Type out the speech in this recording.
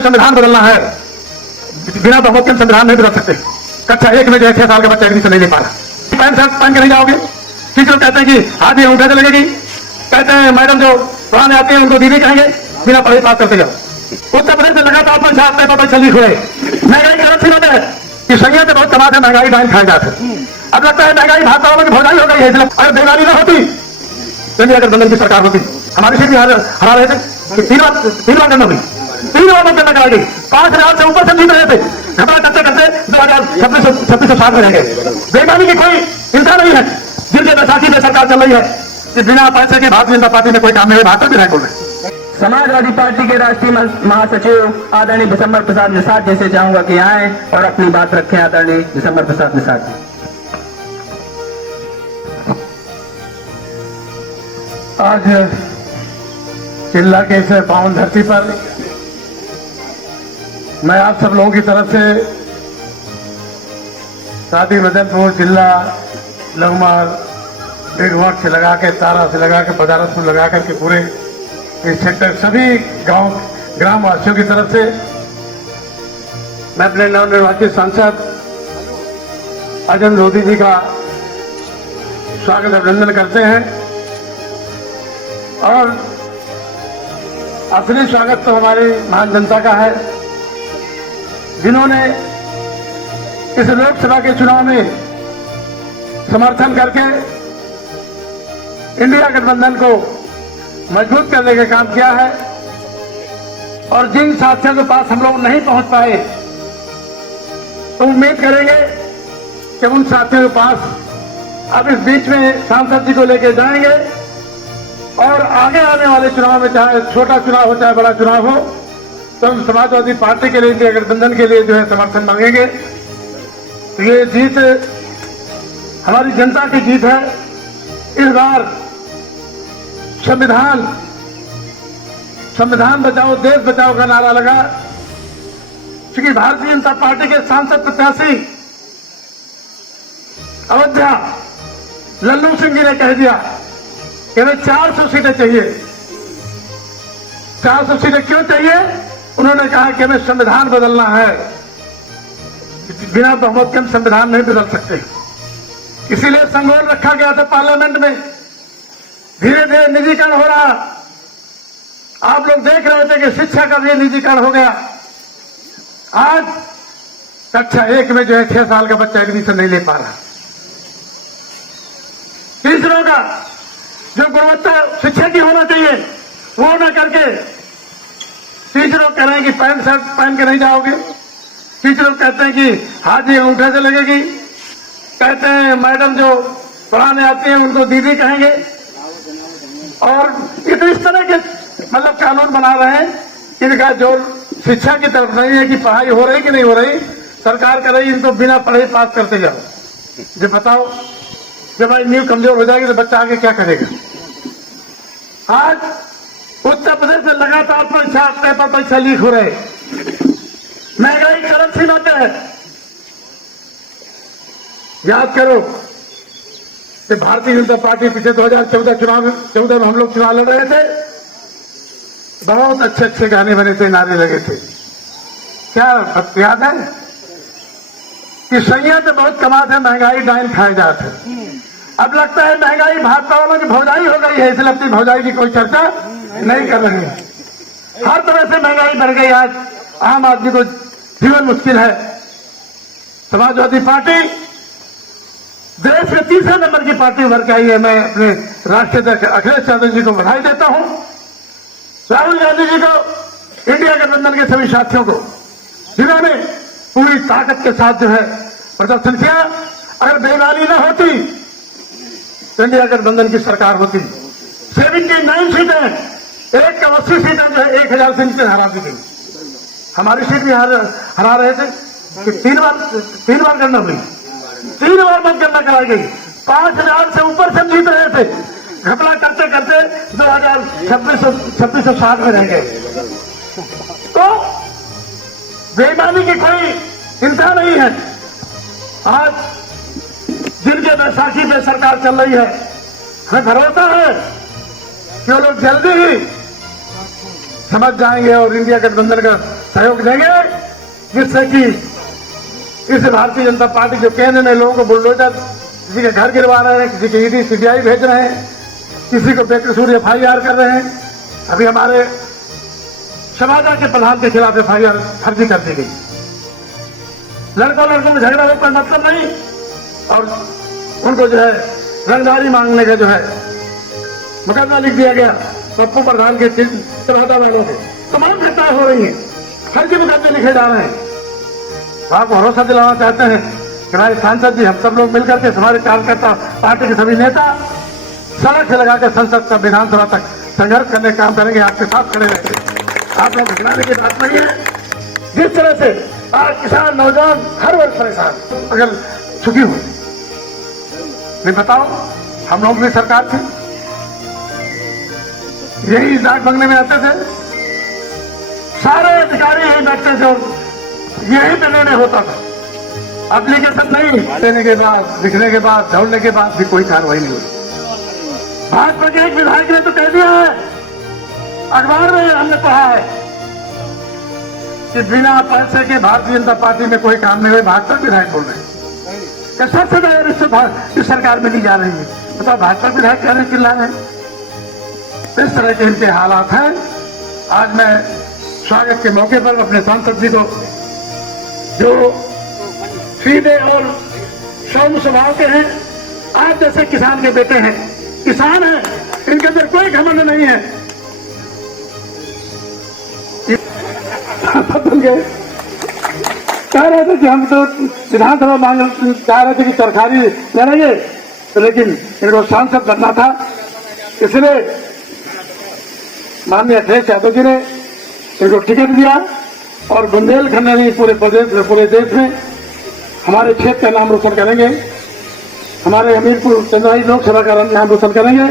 संविधान बदलना है, बिना बहुमत के संविधान नहीं बदल सकते। कक्षा 1 में जो है 6 साल का बच्चा एडमिशन नहीं ले पा रहा। पैंट शर्ट पहन के नहीं जाओगे, टीचर कहते हैं कि हाथ ये अंगूठे से लगेगी, कहते हैं मैडम जो पढ़ाने आते हैं उनको दीदी कहेंगे, बिना पढ़े पास करते जाओ। उत्तर प्रदेश में लगातार पैसा लीक हुए, महंगाई की अलग सीमा है कि संज्ञा से बहुत कमाते, महंगाई डाइन खाए जाते। अब लगता है महंगाई भाजपा वालों की भौजाई हो गई है, इसलिए अगर बेगानी न होती तो इंडिया गठबंधन की सरकार होती। हमारी सीट भी हरा रहे थे, 3 बार गणना हुई, 3 बार मतगणना कराई गई, 5000 से ऊपर से जीत रहे थे। घबरा करते करते 2026-2660 में रहेंगे। बेगानी की कोई चिंता नहीं है, जिनके बैसाखी में सरकार चल रही है कि बिना पैसे के भारतीय जनता पार्टी में कोई काम नहीं है, भाजपा भी नहीं बोल रहे। समाजवादी पार्टी के राष्ट्रीय महासचिव आदरणीय विशंबर प्रसाद निषाद जैसे चाहूंगा कि आए और अपनी बात रखें। आदरणीय विशंबर प्रसाद निषाद जी। आज चिल्ला के इस पावन धरती पर मैं आप सब लोगों की तरफ से शादी मदनपुर जिला लगमार बेगवट से लगा के तारा से लगा के बदारसपुर लगा करके पूरे इस सेक्टर सभी गांव ग्रामवासियों की तरफ से मैं अपने नवनिर्वाचित सांसद अजय लोधी जी का स्वागत अभिनंदन करते हैं। और असली स्वागत तो हमारी महान जनता का है, जिन्होंने इस लोकसभा के चुनाव में समर्थन करके इंडिया गठबंधन को मजबूत करने का काम किया है। और जिन साथियों के पास हम लोग नहीं पहुंच पाए, तो उम्मीद करेंगे कि उन साथियों के पास अब इस बीच में सांसद जी को लेकर जाएंगे और आगे आने वाले चुनाव में, चाहे छोटा चुनाव हो चाहे बड़ा चुनाव हो, तो हम समाजवादी पार्टी के लिए, इंडिया गठबंधन के लिए जो है समर्थन मांगेंगे। तो ये जीत हमारी जनता की जीत है। इस बार संविधान बचाओ देश बचाओ का नारा लगा, क्योंकि भारतीय जनता पार्टी के सांसद प्रत्याशी अयोध्या लल्लू सिंह जी ने कह दिया कि हमें 400 सीटें चाहिए। 400 सीटें क्यों चाहिए? उन्होंने कहा कि हमें संविधान बदलना है, बिना बहुमत के हम संविधान नहीं बदल सकते। इसीलिए संगोल रखा गया था पार्लियामेंट में। धीरे धीरे निजीकरण हो रहा, आप लोग देख रहे थे कि शिक्षा का भी निजीकरण हो गया। आज कक्षा 1 में जो है 6 साल का बच्चा एडमिशन नहीं ले पा रहा। तीसरों का जो गुणवत्ता शिक्षा की होना चाहिए वो न करके टीचरों कह रहे हैं कि पैंट शर्ट पहन के नहीं जाओगे, टीचरों कहते हैं कि हाथ ये अंगूठे से लगेगी, कहते हैं मैडम जो पढ़ाने आती हैं उनको दीदी कहेंगे। और ये तो इस तरह के मतलब कानून बना रहे हैं, इनका जोर शिक्षा की तरफ नहीं है कि पढ़ाई हो रही कि नहीं हो रही, सरकार कर रही इनको बिना पढ़े पास करते जाओ। जो बताओ, जब हमारी नींव कमजोर हो जाएगी तो बच्चा आगे क्या करेगा? आज उत्तर प्रदेश में लगातार पैसा लीक हो रहे, महंगाई की अलग सीमा पे है। याद करो कि भारतीय जनता पार्टी पिछले 2014 में हम लोग चुनाव लड़ रहे थे, बहुत अच्छे अच्छे गाने बने थे, नारे लगे थे। क्या याद है कि संज्ञा तो बहुत कमाते, महंगाई डाइन खाए जाते। अब लगता है महंगाई भाजपा वालों की भौजाई हो गई है, इसलिए अपनी भौजाई की कोई चर्चा नहीं कर रहे हैं। हर तरह से महंगाई बढ़ गई, आज आम आदमी को जीवन मुश्किल है। समाजवादी पार्टी देश में 3रे नंबर की पार्टी उभर के आई है। मैं अपने राष्ट्रीय अध्यक्ष अखिलेश यादव जी को बधाई देता हूं, राहुल गांधी जी को, इंडिया गठबंधन के सभी साथियों को, जिन्होंने पूरी ताकत के साथ जो है प्रदर्शन किया। अगर बेईमानी न होती तो इंडिया गठबंधन की सरकार होती। 79 सीटें, 180 सीटें जो है 1000 से नीचे हरा दी गई। हमारी सीट भी हरा रहे थे कि 3 बार गणना हुई, 3 बार मतगणना कराई गई, 5000 से ऊपर से जीत रहे थे। घपला करते करते 2026-2660 में रह गए। तो बेईमानी की कोई चिंता नहीं है। आज जिनके बैसाखी में सरकार चल रही है, हमें भरोसा है कि वो लोग जल्दी ही समझ जाएंगे और इंडिया गठबंधन का सहयोग देंगे, जिससे कि इस भारतीय जनता पार्टी जो केंद्र में लोगों को बुलडोजर, किसी के घर गिरवा रहे हैं, किसी के ईडी सीबीआई भेज रहे हैं, किसी को बेकसूर FIR कर रहे हैं। अभी हमारे शबादा के प्रधान के खिलाफ FIR फर्जी कर दी गई। लड़कों में झगड़ा हो कोई मतलब नहीं, और उनको जो है रंगदारी मांगने का जो है मुकदमा लिख दिया गया पप्पू प्रधान के चौहदा वालों के। तमाम घटनाएं हो रही हैं, फर्जी मुकदमे लिखे जा रहे हैं। तो आपको भरोसा दिलाना चाहते हैं कि भाई सांसद जी, हम सब लोग मिलकर के, हमारे कार्यकर्ता, पार्टी के सभी नेता सड़क से लगाकर संसद का विधानसभा तक संघर्ष करने का काम करेंगे, आपके साथ खड़े रहेंगे। आप लोग घबराने की बात नहीं है। जिस तरह से आज किसान, नौजवान हर वर्ग परेशान, अगर छुपी हुई नहीं, बताओ हम लोग भी सरकार थी, यही डाक बंगले में आते थे, सारे अधिकारी यही बैठते थे और यही पे निर्णय होता था। एप्लीकेशन नहीं देने के बाद, लिखने के बाद, दौड़ने के बाद भी कोई कार्रवाई नहीं हुई। भाजपा के एक विधायक ने तो कह दिया है, अखबार में हमने पढ़ा है कि बिना पैसे के भारतीय जनता पार्टी में कोई काम नहीं हुए। भाजपा विधायक बोल रहे हैं कि सबसे ज्यादा रिश्वत इस सरकार में दी जा रही है। बताओ, भाजपा विधायक कह रहे हैं, चिल्ला रहे हैं। इस तरह के इनके हालात हैं। आज मैं स्वागत के मौके पर अपने सांसद जी को, जो सीधे और सौम्य स्वभाव के हैं, आप जैसे किसान के बेटे हैं, किसान हैं, इनके अंदर कोई घमंड नहीं है, कह रहे थे कि हम तो विधानसभा मांग चाह रहे थे कि सरकारी लड़ेंगे, तो लेकिन इनको सांसद बनना था, इसलिए माननीय अखिलेश यादव जी ने इनको टिकट दिया और बुंदेलखंड नहीं पूरे देश में हमारे क्षेत्र का नाम रोशन करेंगे, हमारे हमीरपुर चंद्राई लोकसभा का नाम रोशन करेंगे।